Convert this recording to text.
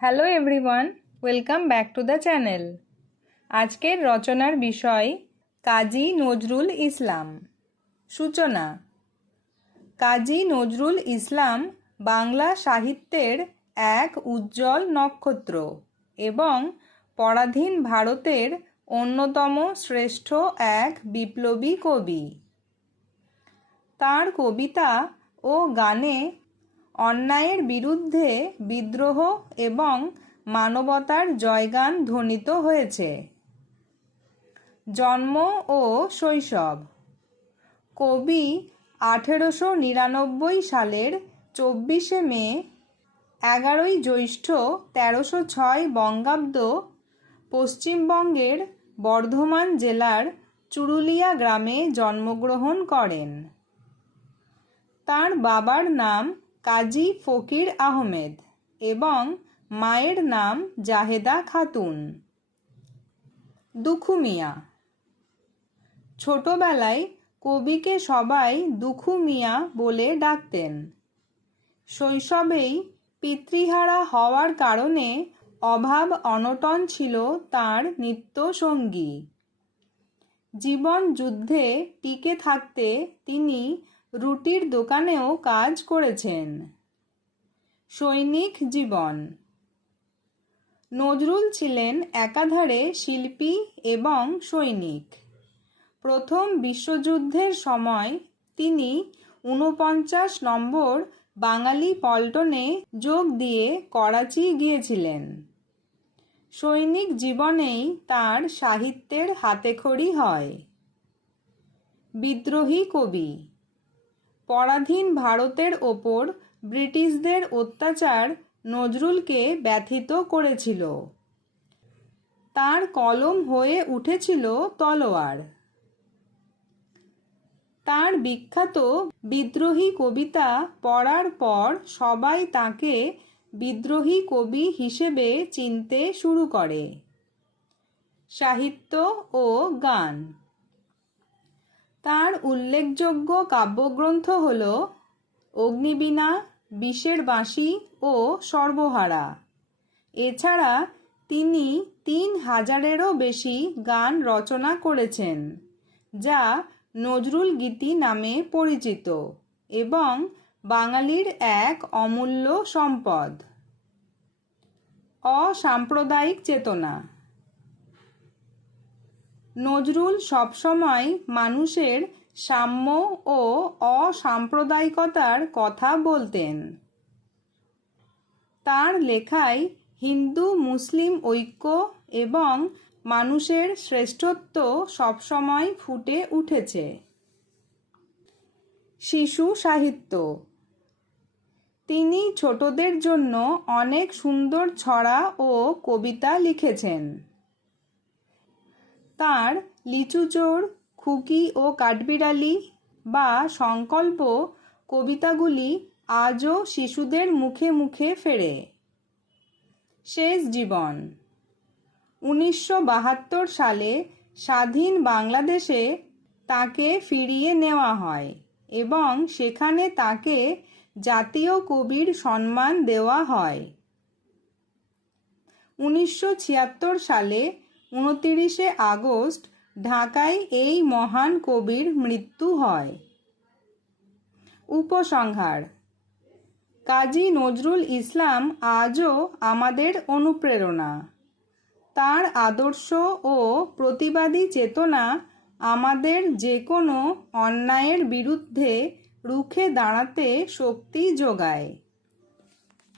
Hello everyone, welcome back to the channel. আজকের রচনার বিষয় কাজী নজরুল ইসলাম। সূচনা। কাজী নজরুল ইসলাম বাংলা সাহিত্যের এক উজ্জ্বল নক্ষত্র এবং পরাধীন ভারতের অন্যতম শ্রেষ্ঠ এক বিপ্লবী কবি। তার কবিতা ও গানে অন্যায়ের বিরুদ্ধে বিদ্রোহ এবং মানবতার জয়গান ধ্বনিত হয়েছে। জন্ম ও শৈশব। কবি 1899 সালের 24শে মে, 11ই জ্যৈষ্ঠ 1306 বঙ্গাব্দ পশ্চিমবঙ্গের বর্ধমান জেলার চুরুলিয়া গ্রামে জন্মগ্রহণ করেন। তার বাবার নাম কাজী ফকির আহমেদ এবং মায়ের নাম জাহেদা খাতুন। দুখু মিয়া। ছোটবেলায় কবিকে সবাই দুখু মিয়া বলে ডাকতেন। শৈশবেই পিতৃহারা হওয়ার কারণে অভাব অনটন ছিল তার নিত্য সঙ্গী। জীবন যুদ্ধে টিকে থাকতে তিনি রুটির দোকানেও কাজ করেছেন। সৈনিক জীবন। নজরুল ছিলেন একাধারে শিল্পী এবং সৈনিক। প্রথম বিশ্বযুদ্ধের সময় তিনি 49 নম্বর বাঙালি পল্টনে যোগ দিয়ে করাচি গিয়েছিলেন। সৈনিক জীবনেই তার সাহিত্যের হাতেখড়ি হয়। বিদ্রোহী কবি। পরাধীন ভারতের ওপর ব্রিটিশদের অত্যাচার নজরুলকে ব্যথিত করেছিল। তার কলম হয়ে উঠেছিল তলোয়ার। তার বিখ্যাত বিদ্রোহী কবিতা পড়ার পর সবাই তাকে বিদ্রোহী কবি হিসেবে চিনতে শুরু করে। সাহিত্য ও গান। তার উল্লেখযোগ্য কাব্যগ্রন্থ হল অগ্নিবীণা, বিষের বাঁশি ও সর্বহারা। এছাড়া তিনি 3000-এরও বেশি গান রচনা করেছেন, যা নজরুল গীতি নামে পরিচিত এবং বাঙালির এক অমূল্য সম্পদ। অসাম্প্রদায়িক চেতনা। নজরুল সবসময় মানুষের সাম্য ও অসাম্প্রদায়িকতার কথা বলতেন। তার লেখায় হিন্দু মুসলিম ঐক্য এবং মানুষের শ্রেষ্ঠত্ব সবসময় ফুটে উঠেছে। শিশু সাহিত্য। তিনি ছোটদের জন্য অনেক সুন্দর ছড়া ও কবিতা লিখেছেন। তার লিচু চোর, খুকি ও কাঠবিড়ালি বা সংকল্প কবিতাগুলি আজও শিশুদের মুখে মুখে ফেরে। শেষ জীবন। 1972 সালে স্বাধীন বাংলাদেশে তাকে ফিরিয়ে নেওয়া হয় এবং সেখানে তাকে জাতীয় কবির সম্মান দেওয়া হয়। 1976 সালে 29শে আগস্ট ঢাকায় এই মহান কবির মৃত্যু হয়। উপসংহার। কাজী নজরুল ইসলাম আজও আমাদের অনুপ্রেরণা। তার আদর্শ ও প্রতিবাদী চেতনা আমাদের যে কোনো অন্যায়ের বিরুদ্ধে রুখে দাঁড়াতে শক্তি যোগায়।